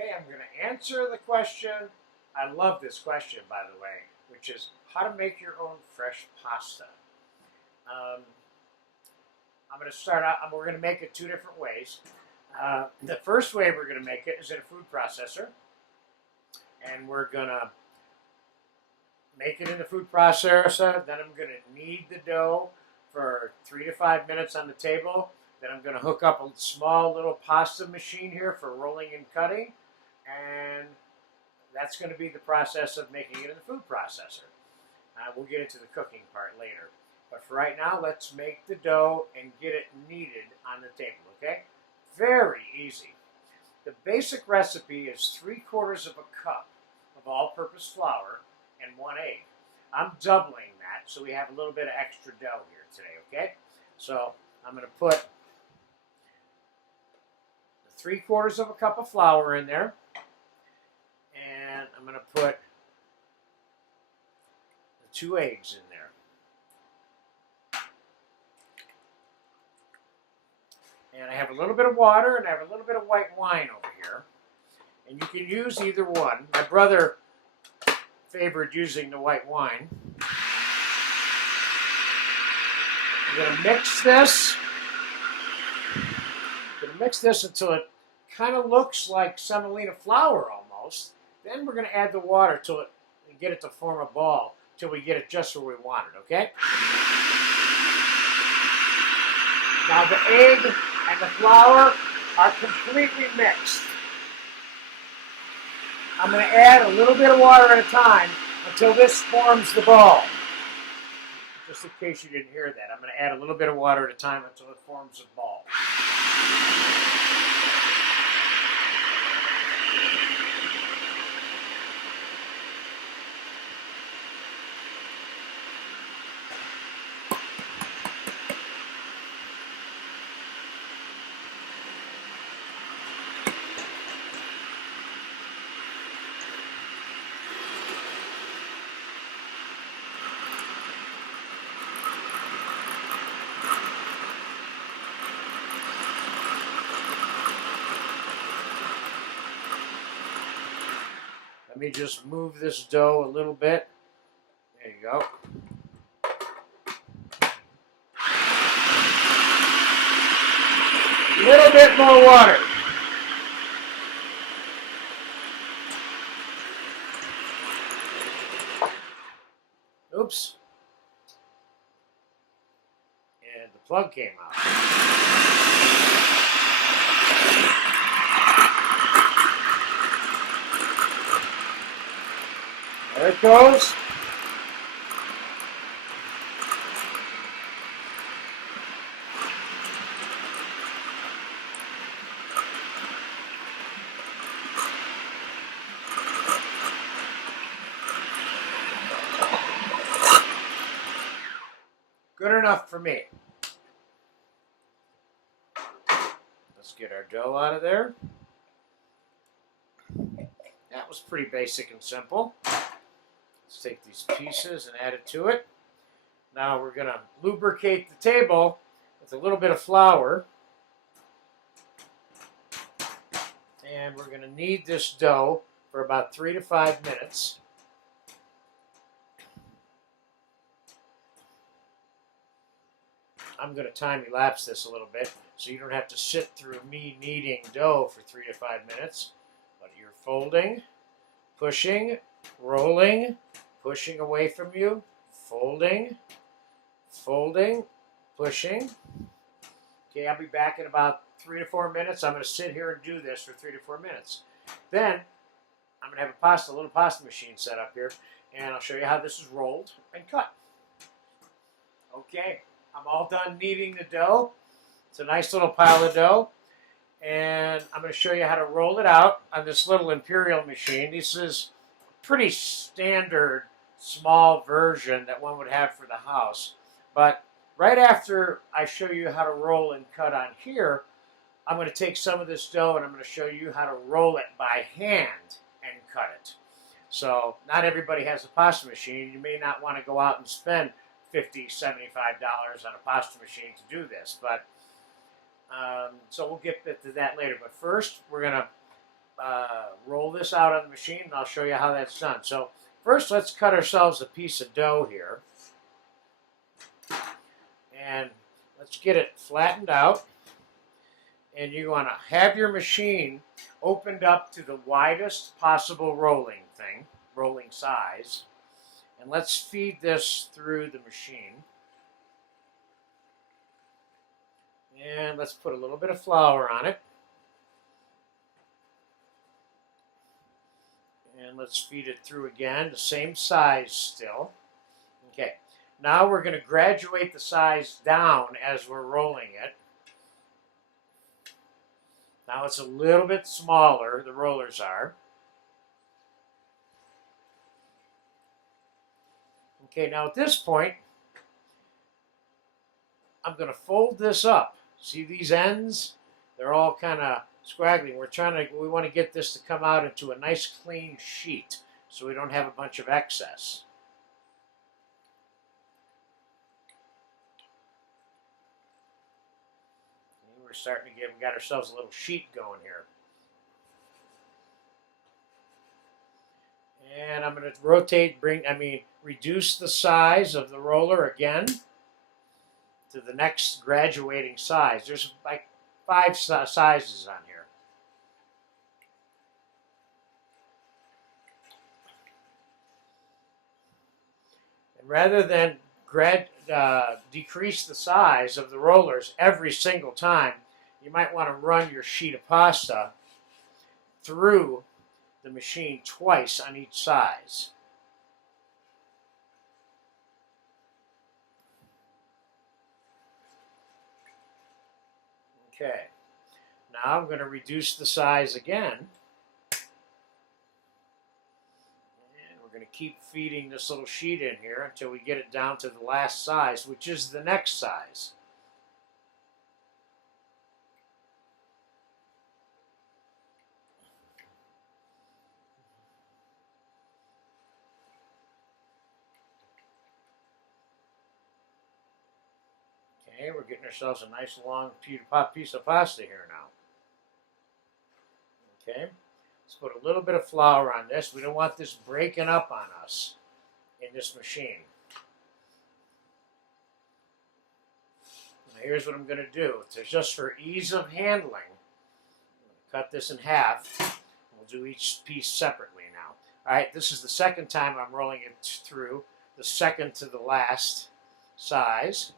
Okay, I'm going to answer the question. I love this question, by the way, which is how to make your own fresh pasta. Um, I'm going to start out, we're going to make it two different ways. The first way we're going to make it is in a food processor. And we're going to make it in the food processor. Then I'm going to knead the dough for 3 to 5 minutes on the table. Then I'm going to hook up a small little pasta machine here for rolling and cutting. And that's going to be the process of making it in the food processor. We'll get into the cooking part later. But for right now, let's make the dough and get it kneaded on the table, okay? Very easy. The basic recipe is 3/4 of a cup of all-purpose flour and 1 egg. I'm doubling that, so we have a little bit of extra dough here today, okay? So I'm going to put 3/4 of a cup of flour in there, and I'm going to put the 2 eggs in there. And I have a little bit of water, and I have a little bit of white wine over here. And you can use either one. My brother favored using the white wine. I'm going to mix this. I'm going to mix this until it kind of looks like semolina flour almost. Then we're going to add the water till it and get it to form a ball till we get it just where we want it, okay? Now the egg and the flour are completely mixed. I'm going to add a little bit of water at a time until this forms the ball. Just in case you didn't hear that, I'm going to add a little bit of water at a time until it forms a ball. Let me just move this dough a little bit. There you go. A little bit more water. Oops. And the plug came out. There it goes. Good enough for me. Let's get our dough out of there. That was pretty basic and simple. Let's take these pieces and add it to it. Now we're going to lubricate the table with a little bit of flour. And we're going to knead this dough for about 3 to 5 minutes. I'm going to time-elapse this a little bit so you don't have to sit through me kneading dough for 3 to 5 minutes. But you're folding, pushing, rolling, pushing away from you, folding, folding, pushing. Okay, I'll be back in about 3 to 4 minutes. I'm going to sit here and do this for 3 to 4 minutes. Then I'm going to have a little pasta machine set up here, and I'll show you how this is rolled and cut. Okay, I'm all done kneading the dough. It's a nice little pile of dough. And I'm going to show you how to roll it out on this little Imperial machine. This is a pretty standard small version that one would have for the house. But right after I show you how to roll and cut on here, I'm going to take some of this dough and I'm going to show you how to roll it by hand and cut it. So not everybody has a pasta machine. You may not want to go out and spend $50, $75 on a pasta machine to do this. But so we'll get to that later. But first, we're going to roll this out on the machine, and I'll show you how that's done. So first, let's cut ourselves a piece of dough here. And let's get it flattened out. And you want to have your machine opened up to the widest possible rolling size. And let's feed this through the machine. And let's put a little bit of flour on it. And let's feed it through again, the same size still. Okay, now we're going to graduate the size down as we're rolling it. Now it's a little bit smaller, the rollers are. Okay, now at this point, I'm going to fold this up. See these ends? They're all kind of squaggling. We want to get this to come out into a nice clean sheet so we don't have a bunch of excess. And we're starting to we got ourselves a little sheet going here. And I'm going to reduce the size of the roller again to the next graduating size. There's like 5 sizes on here. And rather than decrease the size of the rollers every single time, you might want to run your sheet of pasta through the machine twice on each size. Okay, now I'm going to reduce the size again. And we're going to keep feeding this little sheet in here until we get it down to the last size, which is the next size. Okay, we're getting ourselves a nice long piece of pasta here now. Okay, let's put a little bit of flour on this. We don't want this breaking up on us in this machine. Now here's what I'm going to do. Just for ease of handling, I'm going to cut this in half. We'll do each piece separately now. All right, this is the second time I'm rolling it through, the second to the last size.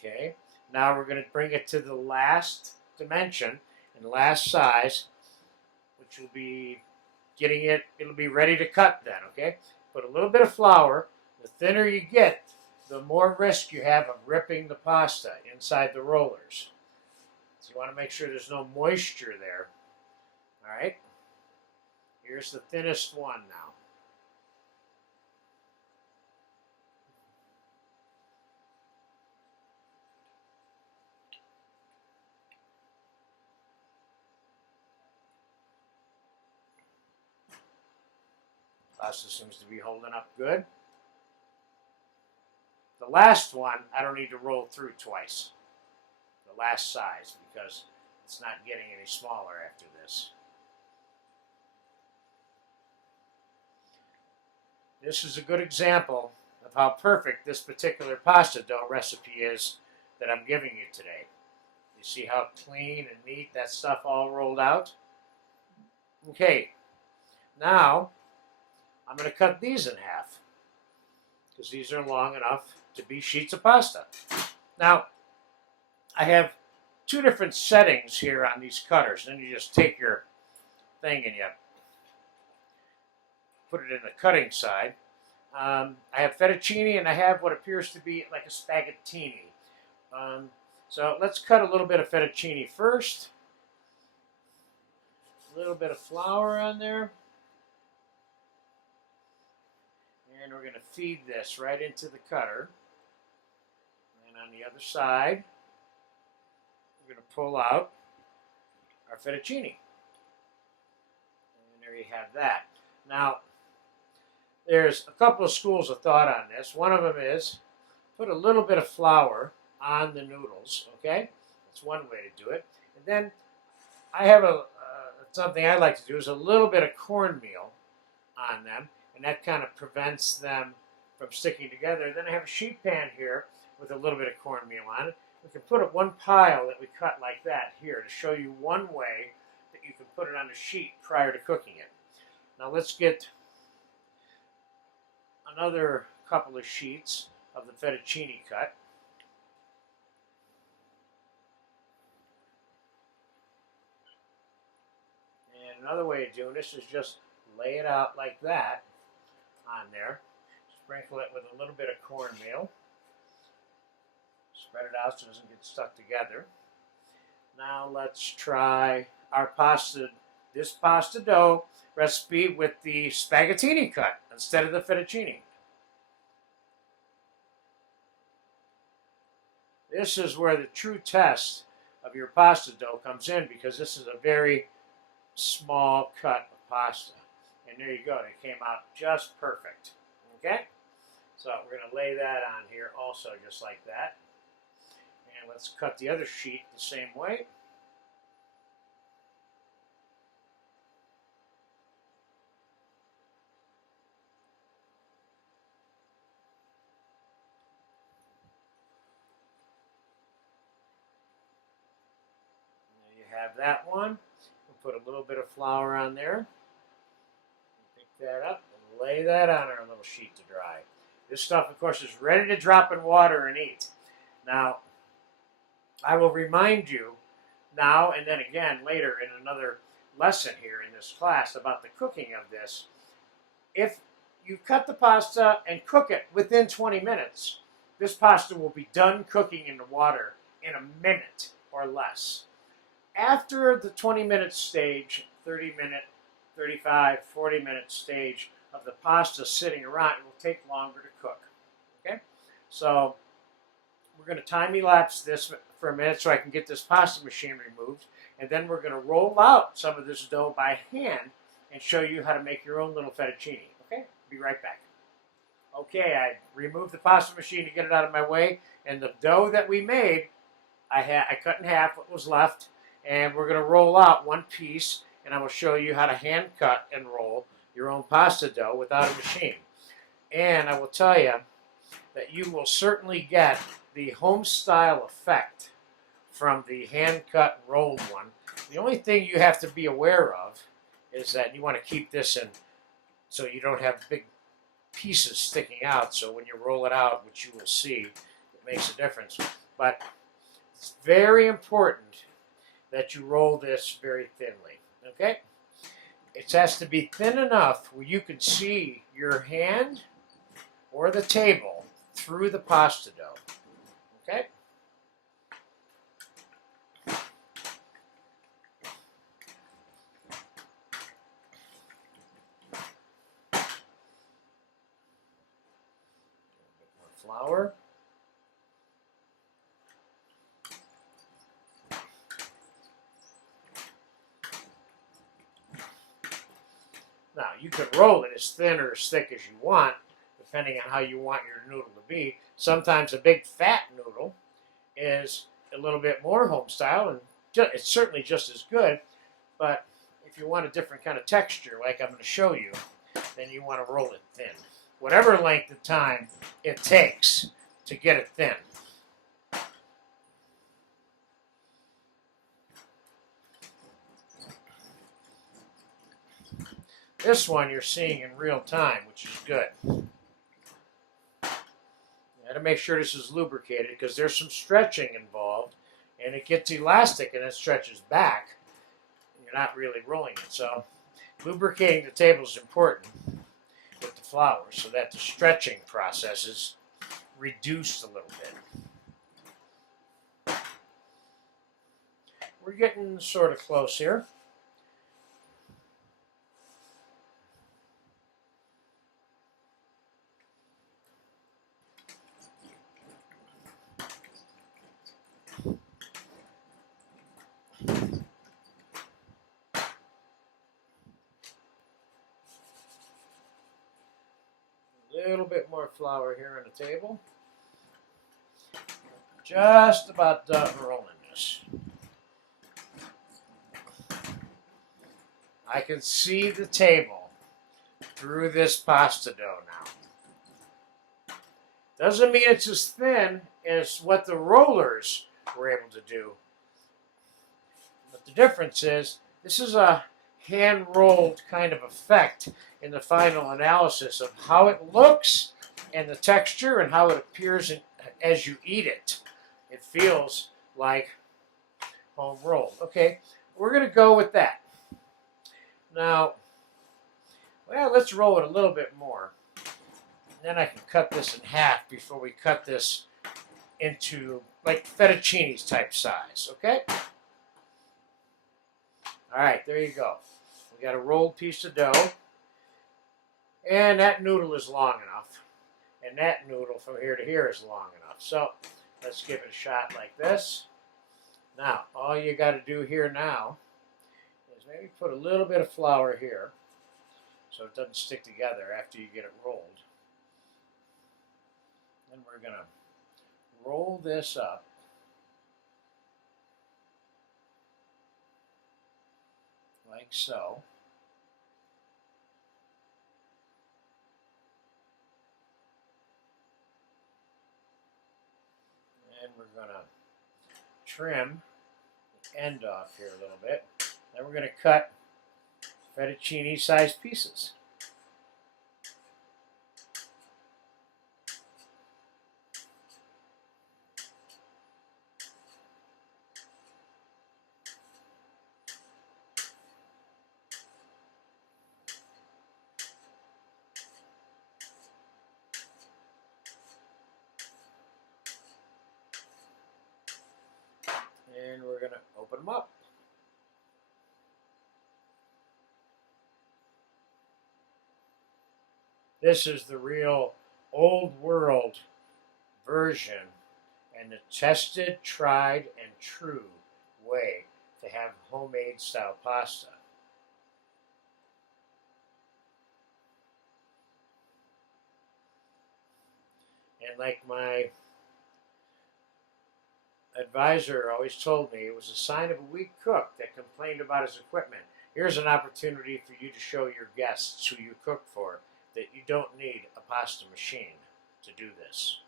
Okay, now we're going to bring it to the last dimension and last size, which will be it'll be ready to cut then, okay? Put a little bit of flour. The thinner you get, the more risk you have of ripping the pasta inside the rollers. So you want to make sure there's no moisture there. All right, here's the thinnest one now. Pasta seems to be holding up good. The last one, I don't need to roll through twice. The last size, because it's not getting any smaller after this. This is a good example of how perfect this particular pasta dough recipe is that I'm giving you today. You see how clean and neat that stuff all rolled out? Okay, now I'm going to cut these in half because these are long enough to be sheets of pasta. Now, I have 2 different settings here on these cutters. Then you just take your thing and you put it in the cutting side. I have fettuccine and I have what appears to be like a spaghettini. So let's cut a little bit of fettuccine first. A little bit of flour on there. And we're going to feed this right into the cutter. And on the other side, we're going to pull out our fettuccine. And there you have that. Now, there's a couple of schools of thought on this. One of them is put a little bit of flour on the noodles, okay? That's one way to do it. And then I have something I like to do is a little bit of cornmeal on them, and that kind of prevents them from sticking together. Then I have a sheet pan here with a little bit of cornmeal on it. We can put it one pile that we cut like that here to show you one way that you can put it on a sheet prior to cooking it. Now let's get another couple of sheets of the fettuccine cut. And another way of doing this is just lay it out like that on there. Sprinkle it with a little bit of cornmeal. Spread it out so it doesn't get stuck together. Now let's try our pasta, this pasta dough recipe with the spaghettini cut instead of the fettuccine. This is where the true test of your pasta dough comes in, because this is a very small cut of pasta. And there you go, it came out just perfect. Okay? So we're going to lay that on here also just like that. And let's cut the other sheet the same way. Have that one. We'll put a little bit of flour on there. Pick that up and lay that on our little sheet to dry. This stuff, of course, is ready to drop in water and eat. Now, I will remind you now and then again later in another lesson here in this class about the cooking of this. If you cut the pasta and cook it within 20 minutes, this pasta will be done cooking in the water in a minute or less. After the 20-minute stage, 30-minute, 35, 40-minute stage of the pasta sitting around, it will take longer to cook. Okay? So we're going to time-elapse this for a minute so I can get this pasta machine removed. And then we're going to roll out some of this dough by hand and show you how to make your own little fettuccine. Okay? Be right back. Okay, I removed the pasta machine to get it out of my way. And the dough that we made, I cut in half what was left. And we're going to roll out one piece, and I will show you how to hand cut and roll your own pasta dough without a machine. And I will tell you that you will certainly get the home style effect from the hand cut and rolled one. The only thing you have to be aware of is that you want to keep this in so you don't have big pieces sticking out. So when you roll it out, which you will see, it makes a difference. But it's very important that you roll this very thinly, okay? It has to be thin enough where you can see your hand or the table through the pasta dough, okay? A bit more flour. Now, you can roll it as thin or as thick as you want, depending on how you want your noodle to be. Sometimes a big fat noodle is a little bit more home style, and it's certainly just as good, but if you want a different kind of texture, like I'm going to show you, then you want to roll it thin. Whatever length of time it takes to get it thin. This one you're seeing in real time, which is good. You got to make sure this is lubricated because there's some stretching involved, and it gets elastic and it stretches back. You're not really rolling it, so lubricating the table is important with the flour so that the stretching process is reduced a little bit. We're getting sort of close here. A little bit more flour here on the table. Just about done rolling this. I can see the table through this pasta dough now. Doesn't mean it's as thin as what the rollers were able to do. But the difference is this is a hand-rolled kind of effect in the final analysis of how it looks and the texture and how it appears as you eat it. It feels like home rolled. Okay, we're going to go with that. Now, well, let's roll it a little bit more. And then I can cut this in half before we cut this into like fettuccine type size, okay? All right, there you go. We got a rolled piece of dough. And that noodle is long enough. And that noodle from here to here is long enough. So let's give it a shot like this. Now, all you got to do here now is maybe put a little bit of flour here so it doesn't stick together after you get it rolled. Then we're going to roll this up. Like so. And we're going to trim the end off here a little bit. Then we're going to cut fettuccine sized pieces. And we're going to open them up. This is the real old world version and the tested, tried, and true way to have homemade style pasta. And like my advisor always told me, it was a sign of a weak cook that complained about his equipment. Here's an opportunity for you to show your guests who you cook for that you don't need a pasta machine to do this.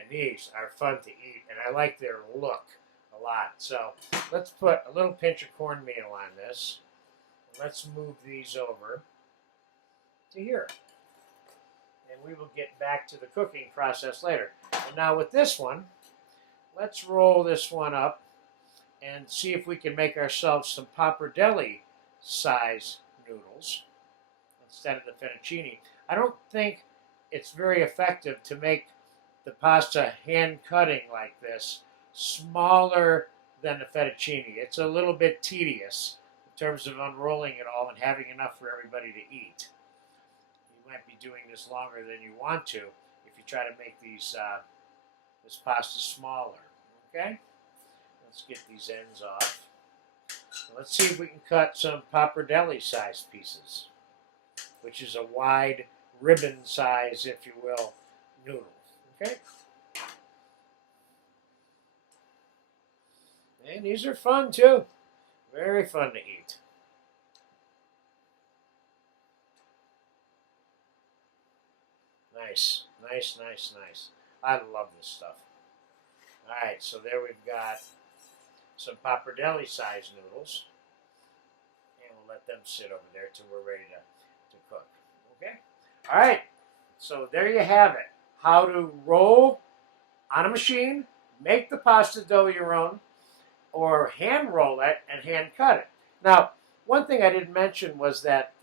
And these are fun to eat, and I like their look a lot. So let's put a little pinch of cornmeal on this. Let's move these over to here. And we will get back to the cooking process later. And now with this one, let's roll this one up and see if we can make ourselves some pappardelle size noodles instead of the fettuccine. I don't think it's very effective to make the pasta hand cutting like this smaller than the fettuccine. It's a little bit tedious in terms of unrolling it all and having enough for everybody to eat. You might be doing this longer than you want to if you try to make these this pasta smaller. Okay, let's get these ends off. Let's see if we can cut some pappardelle sized pieces, which is a wide ribbon size, if you will, noodle. Okay, and these are fun too, very fun to eat. Nice, nice, nice, nice. I love this stuff. All right, so there we've got some pappardelle sized noodles, and we'll let them sit over there till we're ready to cook. Okay, all right, so there you have it. How to roll on a machine, make the pasta dough your own, or hand roll it and hand cut it. Now, one thing I didn't mention was that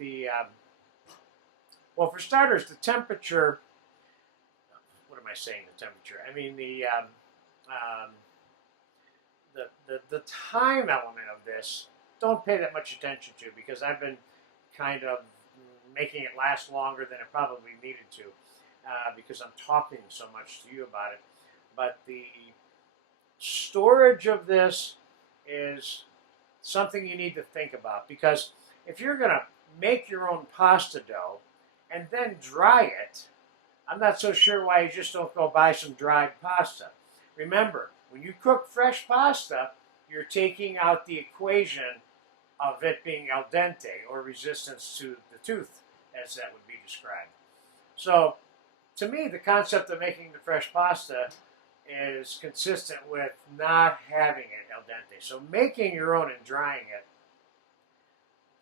well, for starters, the temperature, what am I saying, the temperature? I mean the time element of this, don't pay that much attention to, because I've been kind of making it last longer than it probably needed to. because I'm talking so much to you about it. But the storage of this is something you need to think about, because if you're going to make your own pasta dough and then dry it, I'm not so sure why you just don't go buy some dried pasta. Remember, when you cook fresh pasta, you're taking out the equation of it being al dente, or resistance to the tooth, as that would be described. So, to me, the concept of making the fresh pasta is consistent with not having it al dente. So making your own and drying it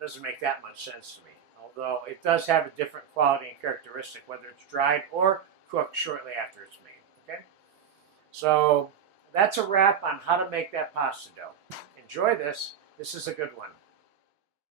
doesn't make that much sense to me, although it does have a different quality and characteristic whether it's dried or cooked shortly after it's made. Okay? So that's a wrap on how to make that pasta dough. Enjoy this. This is a good one.